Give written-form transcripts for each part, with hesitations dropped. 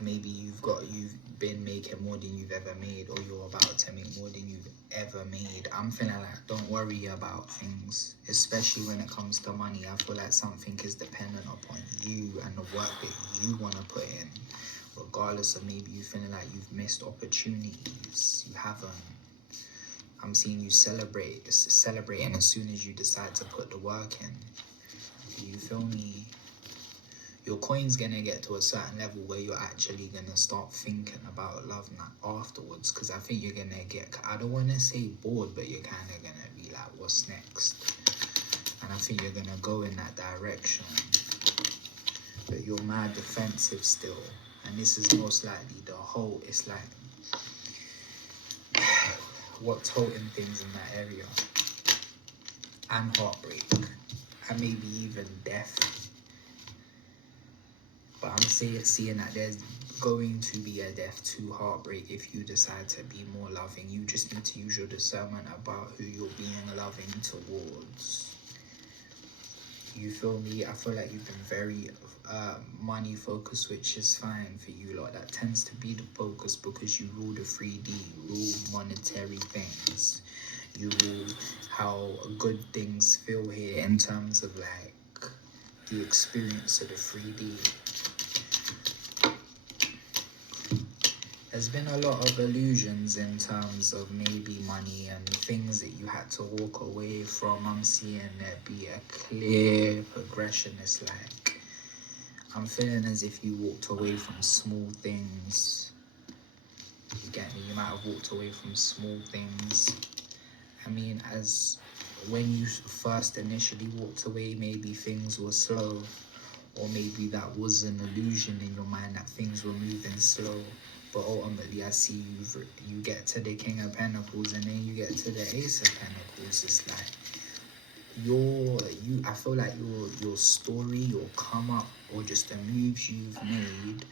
maybe you've been making more than you've ever made, or you're about to make more than you've ever made. I'm feeling like, don't worry about things, especially when it comes to money. I feel like something is dependent upon you and the work that you want to put in, regardless of maybe you feeling like you've missed opportunities. You haven't. I'm seeing you celebrating as soon as you decide to put the work in. You feel me? Your coin's gonna get to a certain level where you're actually gonna start thinking about love afterwards, because I think you're gonna get, I don't want to say bored, but you're kind of gonna be like, what's next? And I think you're gonna go in that direction, but you're mad defensive still, and this is most likely it's like what's holding things in that area, and heartbreak, and maybe even death. But I'm seeing that there's going to be a death to heartbreak if you decide to be more loving. You just need to use your discernment about who you're being loving towards. You feel me? I feel like you've been very money focused, which is fine for you lot. That tends to be the focus because you rule the 3D, you rule monetary things. You rule how good things feel here in terms of like the experience of the 3D. There's been a lot of illusions in terms of maybe money and things that you had to walk away from. I'm seeing there be a clear progression. It's like, I'm feeling as if you walked away from small things. You get me? You might have walked away from small things. I mean, as when you first initially walked away, maybe things were slow, or maybe that was an illusion in your mind that things were moving slow. But ultimately, I see you get to the King of Pentacles, and then you get to the Ace of Pentacles. It's like I feel like your story, your come up, or just the moves you've made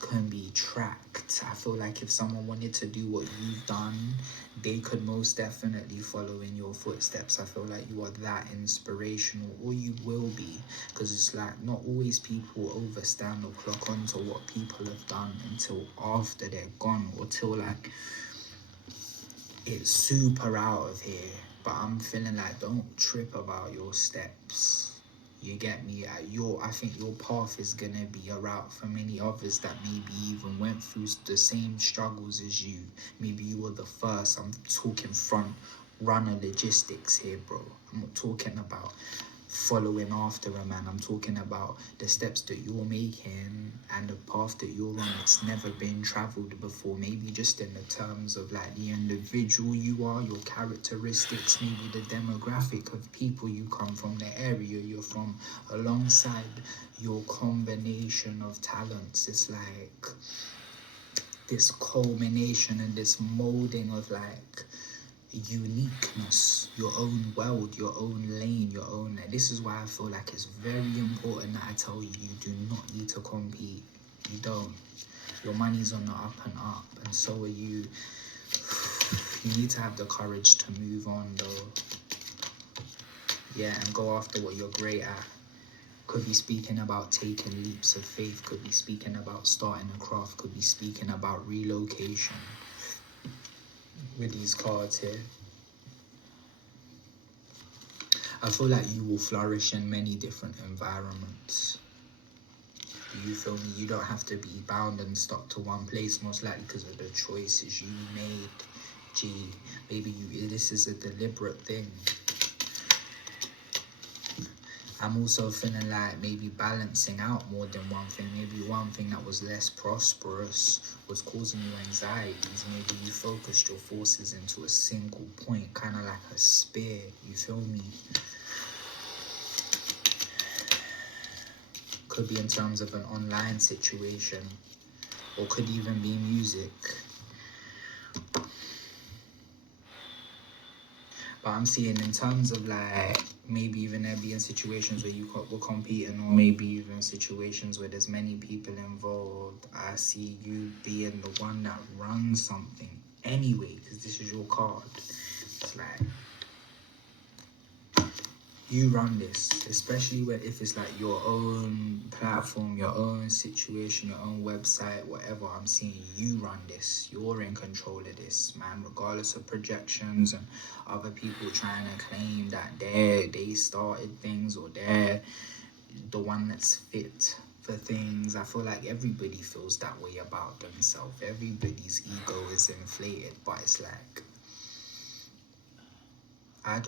can be tracked. I feel like if someone wanted to do what you've done, they could most definitely follow in your footsteps. I feel like you are that inspirational, or you will be, because it's like not always people overstand or clock on to what people have done until after they're gone, or till like it's super out of here. But I'm feeling like, don't trip about your steps. You get me? I think your path is gonna be a route for many others that maybe even went through the same struggles as you. Maybe you were the first. I'm talking front runner logistics here, bro. I'm not talking about following after a man. I'm talking about the steps that you're making and the path that you're on. It's never been traveled before. Maybe just in the terms of like the individual you are, your characteristics, maybe the demographic of people you come from, the area you're from, alongside your combination of talents. It's like this culmination and this molding of like uniqueness, your own world, your own lane, your own. This is why I feel like it's very important that I tell you, you do not need to compete. You don't. Your money's on the up and up, and so are you. You need to have the courage to move on, though. Yeah, and go after what you're great at. Could be speaking about taking leaps of faith. Could be speaking about starting a craft. Could be speaking about relocation. With these cards here, I feel like you will flourish in many different environments. You feel me? You don't have to be bound and stuck to one place, most likely because of the choices you made. Gee, maybe this is a deliberate thing. I'm also feeling like maybe balancing out more than one thing. Maybe one thing that was less prosperous was causing you anxieties. Maybe you focused your forces into a single point, kind of like a spear. You feel me? Could be in terms of an online situation, or could even be music. But I'm seeing in terms of like maybe even there being situations where you were competing, or maybe even situations where there's many people involved. I see you being the one that runs something anyway, because this is your card. It's like You run this, especially when if it's like your own platform, your own situation, your own website, whatever. I'm seeing you run this. You're in control of this, man. Regardless of projections and other people trying to claim that they started things or they're the one that's fit for things. I feel like everybody feels that way about themselves. Everybody's ego is inflated, but it's like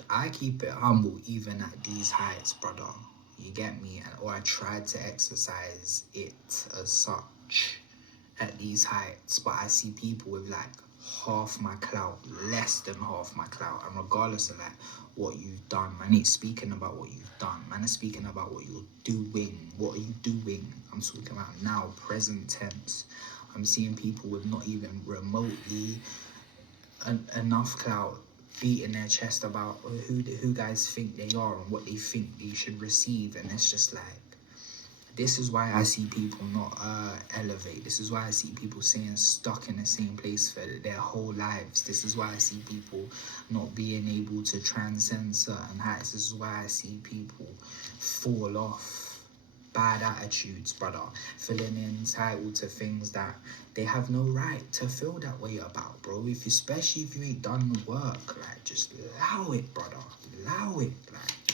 I keep it humble even at these heights, brother. You get me? Or I try to exercise it as such at these heights. But I see people with like half my clout, less than half my clout. And regardless of like what you've done, man ain't speaking about what you've done. Man is speaking about what you're doing. What are you doing? I'm talking about now, present tense. I'm seeing people with not even remotely enough clout beating their chest about who guys think they are and what they think they should receive, and it's just like, this is why I see people not elevate. This is why I see people staying stuck in the same place for their whole lives. This is why I see people not being able to transcend certain heights. This is why I see people fall off. Bad attitudes, brother. Feeling entitled to things that they have no right to feel that way about, bro. Especially if you ain't done the work, like, just allow it, brother. Allow it, like,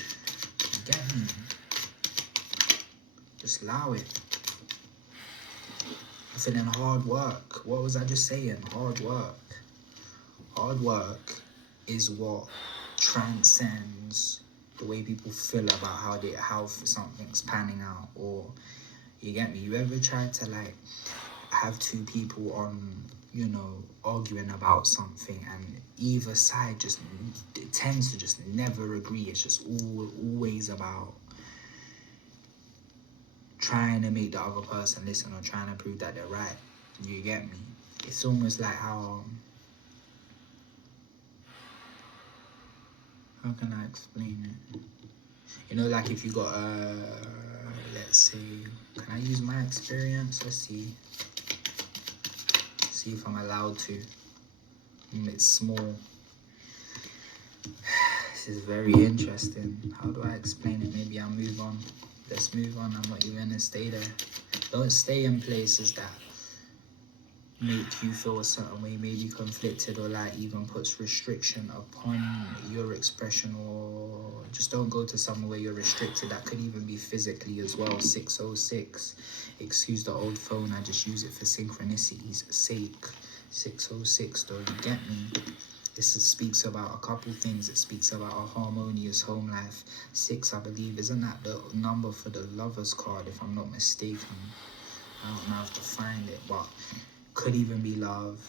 you get me? Just allow it. I'm feeling hard work. What was I just saying? Hard work. Hard work is what transcends the way people feel about how something's panning out. Or, you get me? You ever tried to like have two people on, arguing about something, and either side just tends to just never agree. It's just always about trying to make the other person listen or trying to prove that they're right. You get me? It's almost like how can I explain it? Like if you got let's say, can I use my experience? Let's see if I'm allowed to. It's small. This is very interesting. How do I explain it? Maybe I'll move on. Let's move on. I'm not even gonna stay there. Don't stay in places that make you feel a certain way, maybe conflicted, or like even puts restriction upon your expression. Or just don't go to somewhere where you're restricted. That could even be physically as well. 606, excuse the old phone, I just use it for synchronicity's sake. 606, though, you get me? This speaks about a couple things. It speaks about a harmonious home life. 6, I believe, isn't that the number for the lover's card, if I'm not mistaken? I don't know how to find it, but could even be love.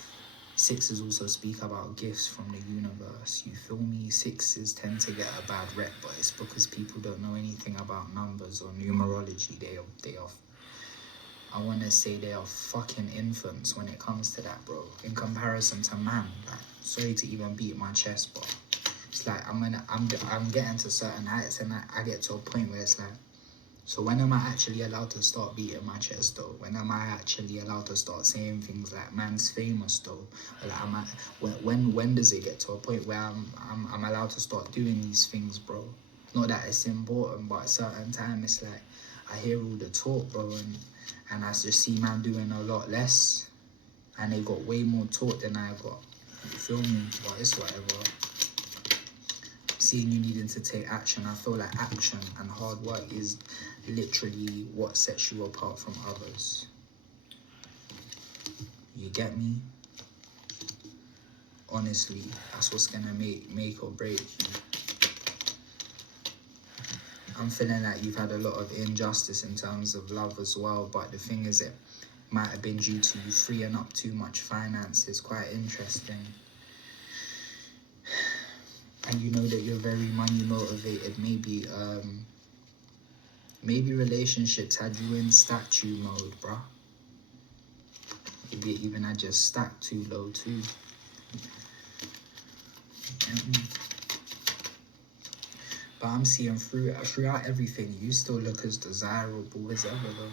6s also speak about gifts from the universe. You feel me? 6s tend to get a bad rep, but it's because people don't know anything about numbers or numerology. They are I want to say they are fucking infants when it comes to that, bro. In comparison to man, like, sorry to even beat my chest, but it's like I'm getting to certain heights, and I get to a point where it's like, so when am I actually allowed to start beating my chest though? When am I actually allowed to start saying things like man's famous though? Or like, when does it get to a point where I'm allowed to start doing these things, bro? Not that it's important, but at a certain time it's like I hear all the talk, bro, and I just see man doing a lot less, and they got way more talk than I got. You feel me? But it's whatever. Seeing you needing to take action, I feel like action and hard work is literally what sets you apart from others. You get me? Honestly, that's what's gonna make or break you. I'm feeling like you've had a lot of injustice in terms of love as well, but the thing is, it might have been due to you freeing up too much finances. Quite interesting. And you know that you're very money motivated. Maybe relationships had you in statue mode, bruh. Maybe it even had your stack too low too. But I'm seeing throughout everything, you still look as desirable as ever though.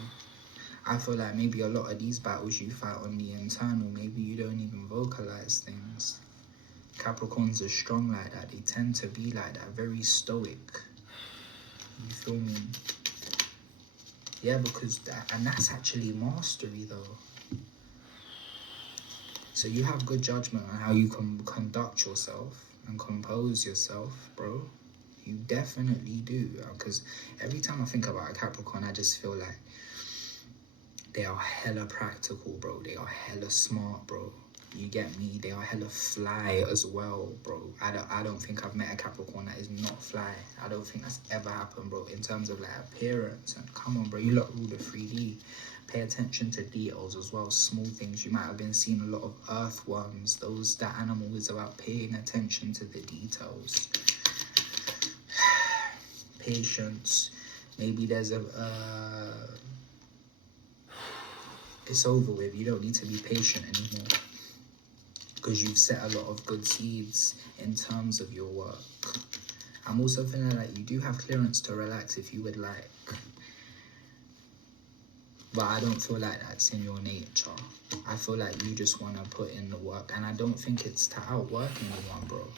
I feel like maybe a lot of these battles you fight on the internal, maybe you don't even vocalize things. Capricorns are strong like that. They tend to be like that, very stoic. You feel me? Yeah, because and that's actually mastery though. So you have good judgment on how you can conduct yourself and compose yourself, bro. You definitely do. Because every time I think about a Capricorn, I just feel like they are hella practical, bro. They are hella smart, bro. You get me? They are hella fly as well, bro. I don't think I've met a Capricorn that is not fly. I don't think that's ever happened, bro. In terms of like appearance, and come on, bro, you lot rule the 3D. Pay attention to details as well, small things. You might have been seeing a lot of earthworms. That animal is about paying attention to the details. Patience. Maybe there's it's over with. You don't need to be patient anymore, because you've set a lot of good seeds in terms of your work. I'm also feeling like you do have clearance to relax if you would like, but I don't feel like that's in your nature. I feel like you just want to put in the work, and I don't think it's to outwork anyone, bro.